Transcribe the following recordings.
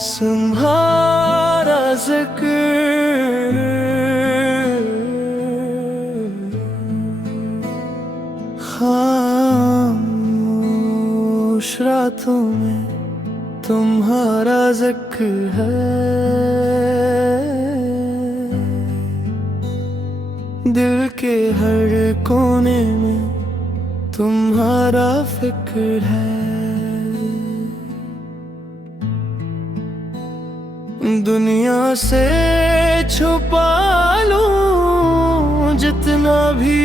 तुम्हारा जिक्र खामोश रातों में तुम्हारा जिक्र है। दिल के हर कोने में तुम्हारा फिक्र है। दुनिया से छुपा लूं जितना भी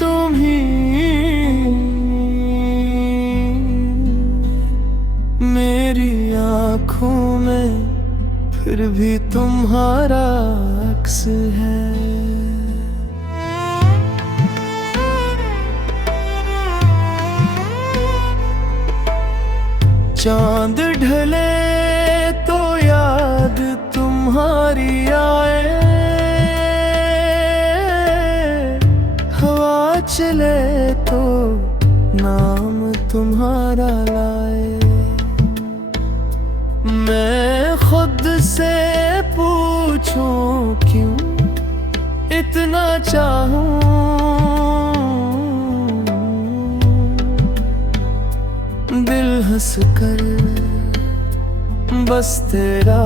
तुम्ही, मेरी आँखों में फिर भी तुम्हारा अक्स है। चांद ढले तो याद तुम्हारी आए, हवा चले तो नाम तुम्हारा लाए। मैं खुद से पूछूं क्यों इतना चाहूं, दिल हंस कर बस तेरा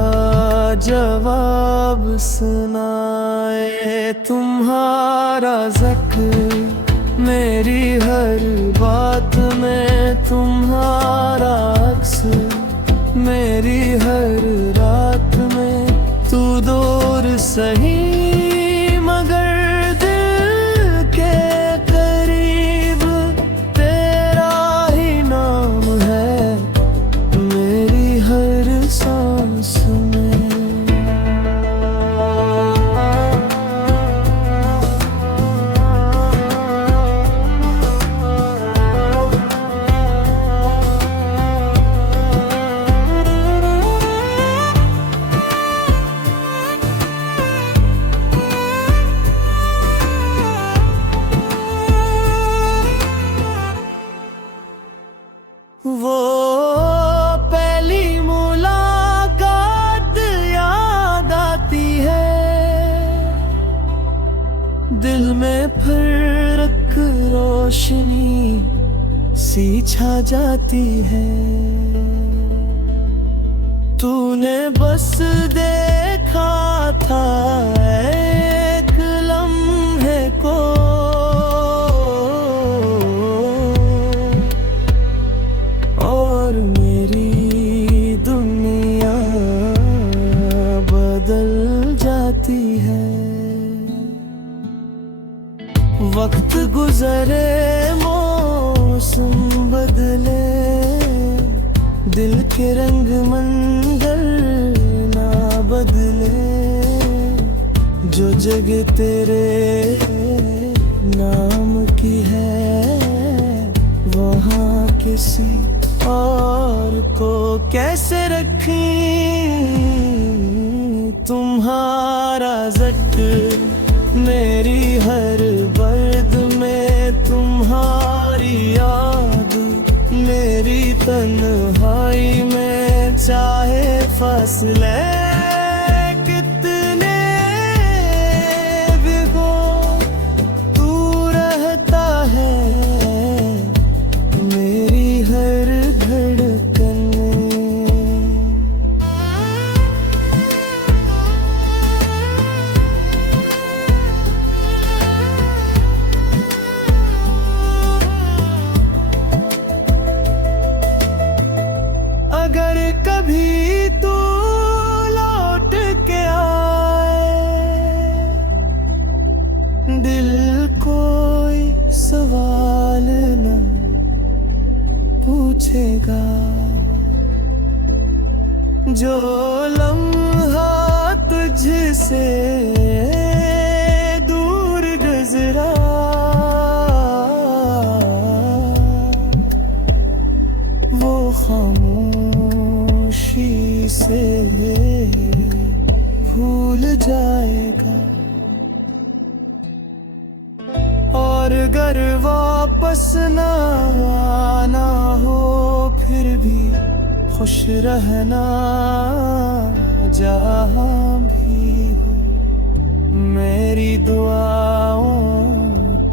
जवाब सुनाए। तुम्हारा ज़िक्र मेरी हर बात में, तुम्हारा अक्स मेरी हर रात में। तू दूर सही मगर दिल के करीब, तेरा ही नाम है मेरी हर सांस में। वो पहली मुलाकात याद आती है, दिल में फिर एक रोशनी सी छा जाती है। तूने बस देखा था एक लम्हे को, और मेरी दुनिया बदल जाती है। वक्त गुजरे मौसम बदले, दिल के रंग मंजर ना बदले। जो जगह तेरे नाम की है वहाँ किसी और को कैसे रखीं। तुम्हारा ज़िक्र मेरी हर बर्द में, तुम्हारी याद मेरी तन्हाई में। चाहे फासले कितने भी हो, तू रहता है मेरी हर धड़कन में। अगर कभी तू लौट के आए, दिल कोई सवाल न पूछेगा। जो लम्हा तुझसे दूर गुजरा, वो खामोशी से भूल जाएगा। और अगर वापस ना आना हो फिर भी खुश रहना जहाँ भी हो। मेरी दुआओं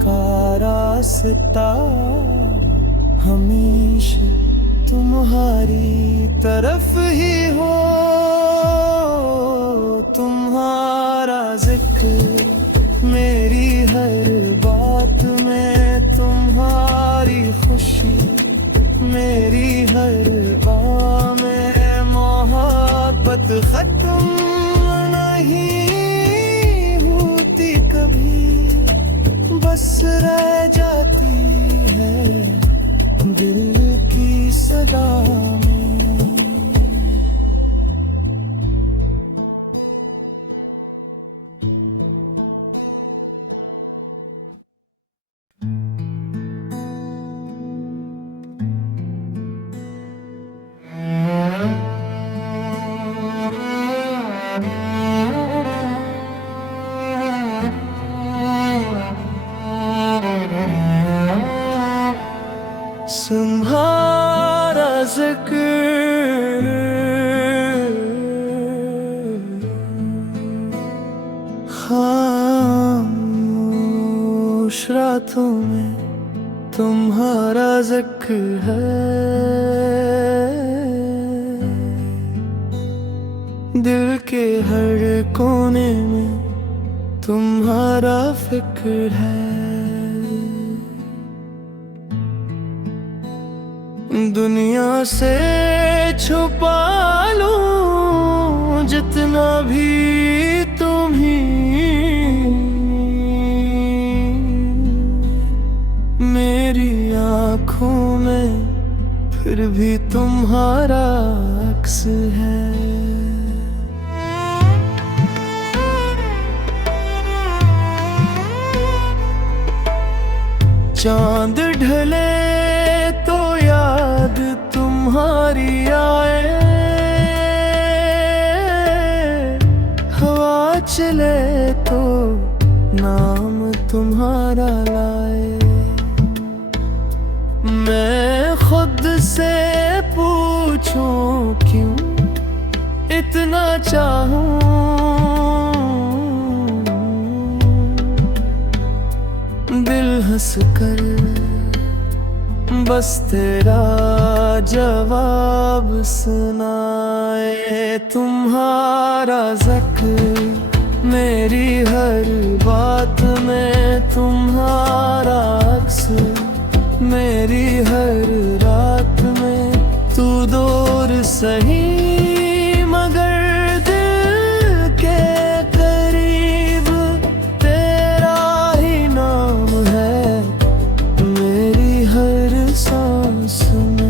का रास्ता हमेशा तुम्हारी तरफ ही हो। तुम्हारा जिक्र मेरी हर बात में, तुम्हारी खुशी मेरी हर आ में। मोहब्बत खत्म नहीं होती कभी, बस रह जाती है दिल की सदा में। तुम्हारा जिक्र खामोश रातों में तुम्हारा जिक्र है। दिल के हर कोने में तुम्हारा फिक्र है। दुनिया से छुपा लूं जितना भी तुम्हें, मेरी आँखों में फिर भी तुम्हारा अक्स है। चांद ढले तो याद तुम्हारी आए, हवा चले तो नाम तुम्हारा लाए। मैं खुद से पूछूं क्यों इतना चाहूं, दिल हंस कर बस तेरा जवाब सुनाए। तुम्हारा ज़िक्र मेरी हर बात में, तुम्हारा अक्स मेरी हर रात में। तू दूर सही मगर दिल के करीब, तेरा ही नाम है मेरी हर सांस में।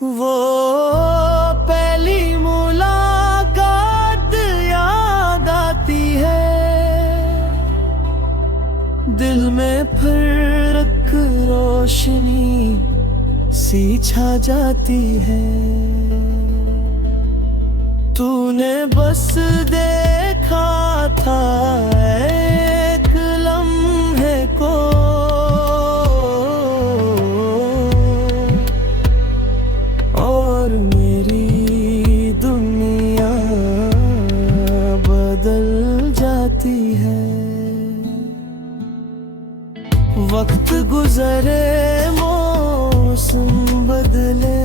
वो पहली मुलाकात याद आती है, दिल में फिर एक रोशनी सी छा जाती है। तूने बस देखा था एक लम्हे को, और मेरी दुनिया बदल जाती है। वक्त गुजरे मौसम बदले,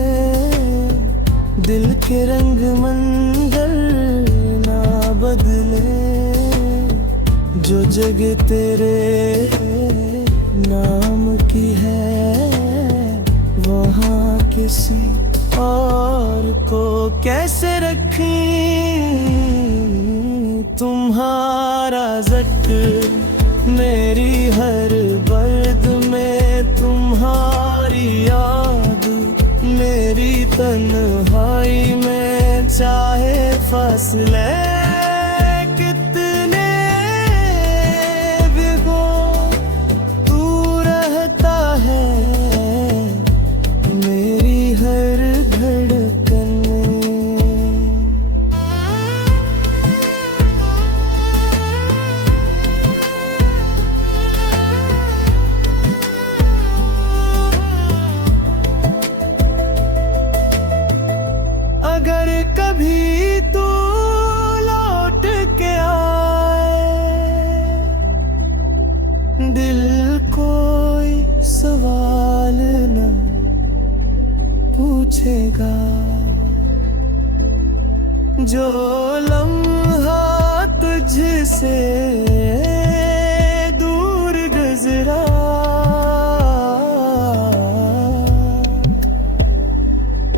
दिल के रंग मंजर ना बदले। जो जगह तेरे नाम की है वहाँ किसी और को कैसे रखें। तुम्हारा ज़िक्र मेरी हर बर्द में, तुम्हारी याद मेरी तन्हाई में। चाहे फासले कितने जो लम्हा तुझसे दूर गुजरा,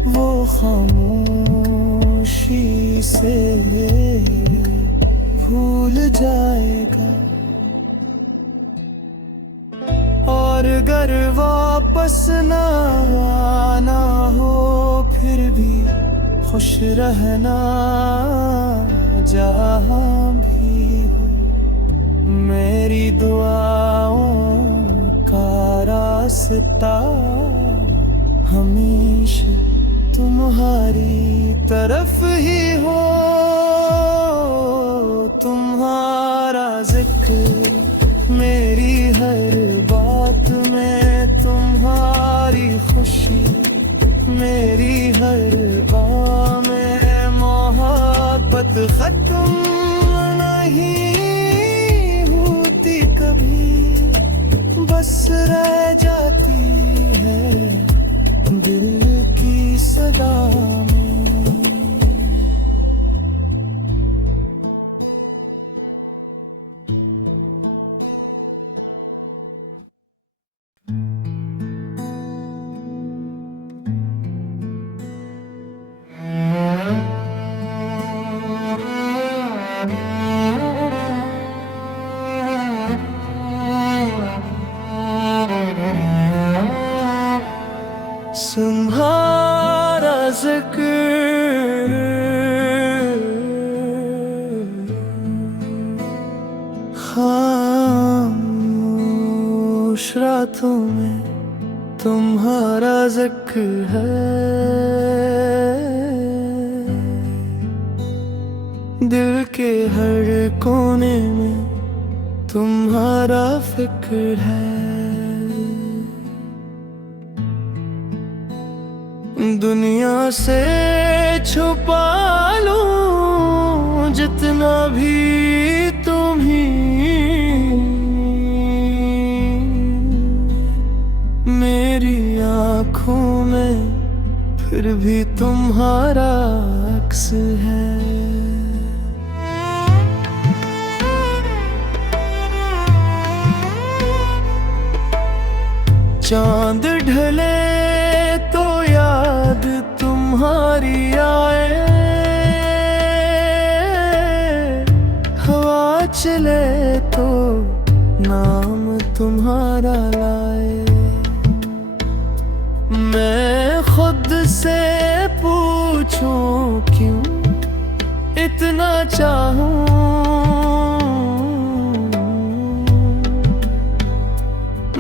वो खामोशी से भूल जाएगा। और अगर वापस ना आना हो फिर भी खुश रहना जहाँ भी हो। मेरी दुआओं का रास्ता हमेशा तुम्हारी तरफ ही हो। तुम्हारा जिक्र मेरी हर बात में, तुम्हारी खुशी मेरी हर बात में। मोहब्बत खत्म नहीं होती कभी, बस रह जाती है दिल की सदा में। तुम्हारा जिक्र खामोश रातों में तुम्हारा जिक्र है। दिल के हर कोने में तुम्हारा फिक्र है। दुनिया से छुपा लूं जितना भी तुम्हें, मेरी आँखों में फिर भी तुम्हारा अक्स है। चांद ढले तो याद तुम्हारी आए, हवा चले तो नाम तुम्हारा लाए। मैं खुद से पूछूं क्यों इतना चाहूं,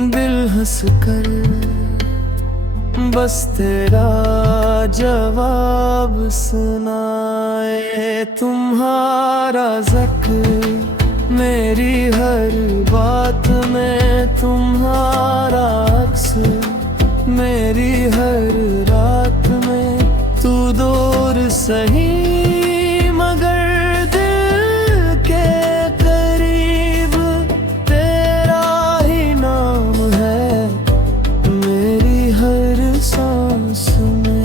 दिल हंस कर बस तेरा जवाब सुनाए। तुम्हारा ज़िक्र मेरी हर बात में, तुम्हारा अक्स मेरी हर रात में। तू दूर सही मगर दिल के करीब, तेरा ही नाम है मेरी हर सांस में।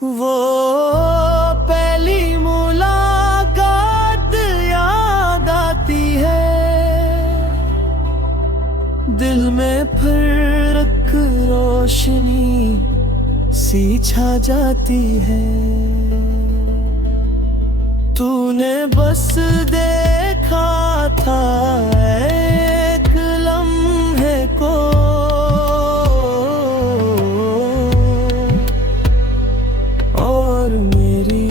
वो पहली मुलाकात याद आती है, दिल में फिर एक रोशनी सी छा जाती है। तूने बस देखा था एक लम्हे को, और मेरी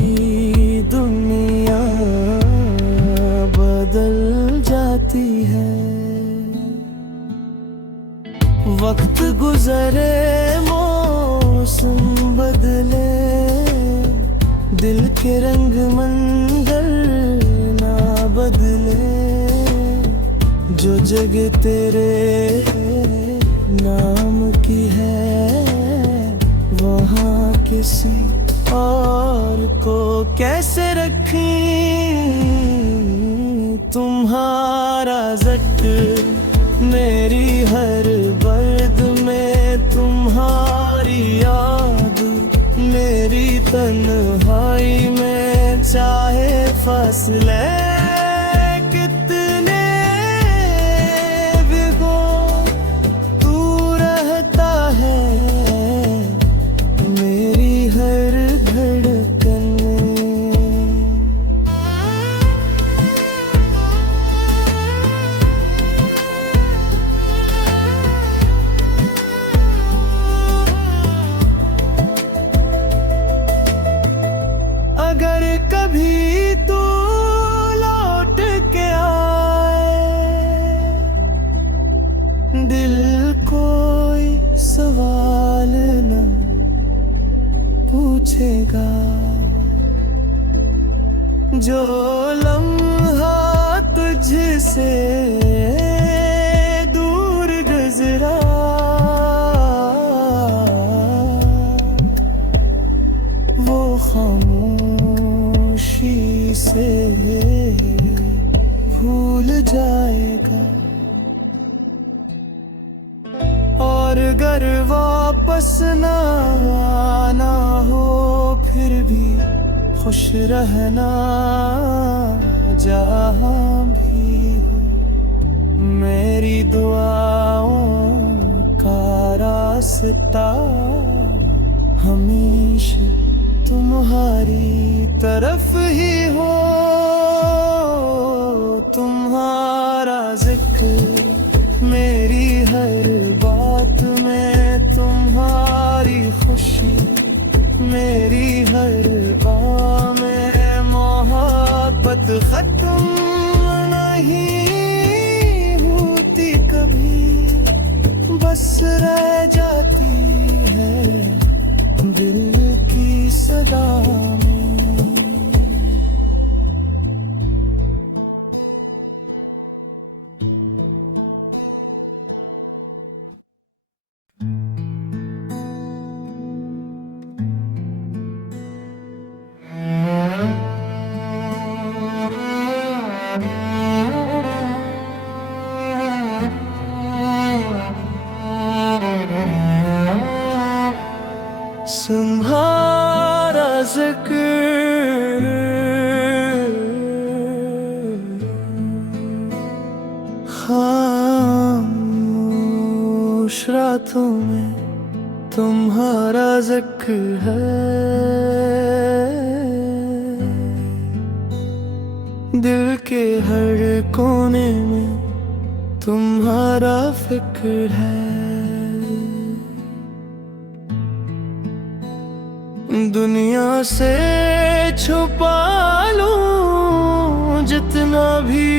दुनिया बदल जाती है। वक्त गुजरे मौसम बदले, दिल के रंग मंजर ना बदले। जो जगह तेरे नाम की है वहाँ किसी और को कैसे रखी तुम्हारा जिक्र मेरी हर बर्द में, तुम्हारी याद मेरी तन्हाई में, चाहे फासले कितने भी हो तू रहता है मेरी हर धड़कन में। अगर कभी तू लौट के आए, दिल कोई सवाल न पूछेगा, जो लम्हा तुझसे दूर गुजरा वो खामोशी से भूल जाएगा। और अगर वापस ना आना हो फिर भी खुश रहना जहाँ भी हो, मेरी दुआओं का रास्ता हमेशा तुम्हारी तरफ ही हो। तुम्हारा जिक्र मेरी हर बात में, तुम्हारी खुशी मेरी हर आ में, मोहब्बत खत्म नहीं होती कभी, बस रह जाती है दिल की सदा में। तुम्हारा जिक्र खामोश रातों में तुम्हारा जिक्र है, दिल के हर कोने में तुम्हारा फिक्र है। दुनिया से छुपा लूं जितना भी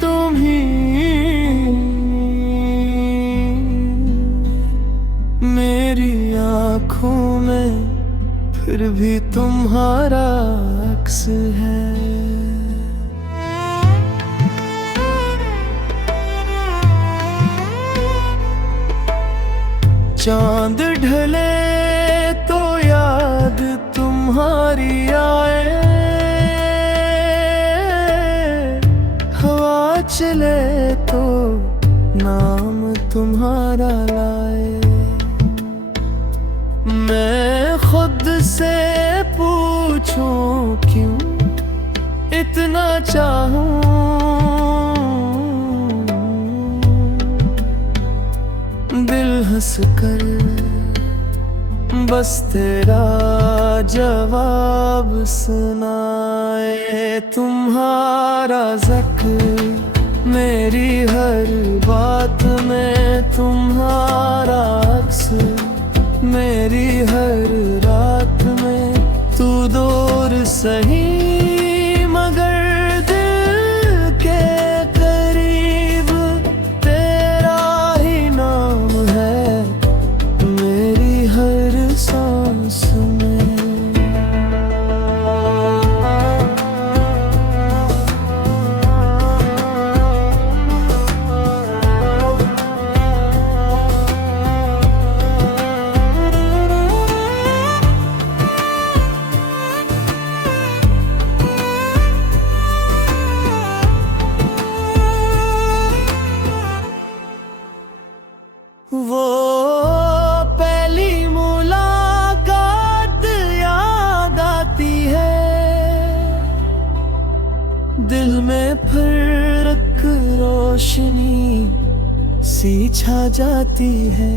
तुम्हें, मेरी आँखों में फिर भी तुम्हारा अक्स है। चांद ढले तो याद तुम्हारी आए, हवा चले तो नाम तुम्हारा लाए। मैं खुद से पूछूं क्यों इतना चाहूं, दिल हंस कर बस तेरा जवाब सुनाए। तुम्हारा जिक्र मेरी हर बात में, तुम्हारा अक्स मेरी हर रात में। तू दूर सही मगर दिल के करीब, तेरा ही नाम है मेरी हर सांस में। सी छा जाती है।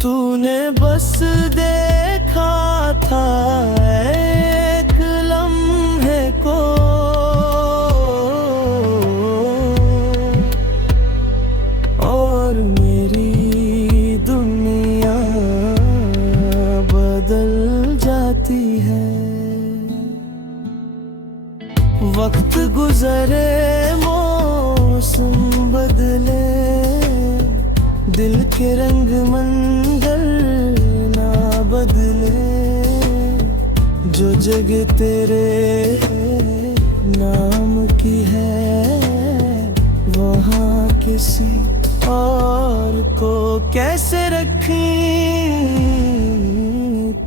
तूने बस देखा था एक लम्हे को, और मेरी दुनिया बदल जाती है। वक्त गुजरे, मौसम बदले, दिल के रंग मंजर ना बदले। जो जगह तेरे नाम की है, वहाँ किसी और को कैसे रखी।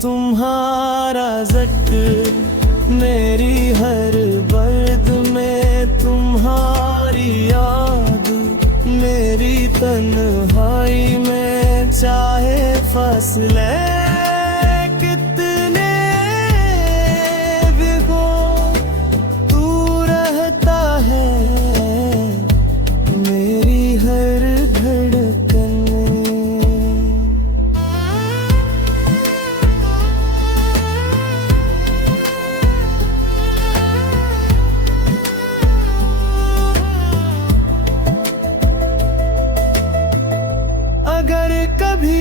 तुम्हारा ज़िक्र मेरी हर बर्द में, तुम्हारी याद मेरी तन्हाई में। चाहे फासले कितने भी हो, तू रहता है मेरी हर धड़कन में। अगर कभी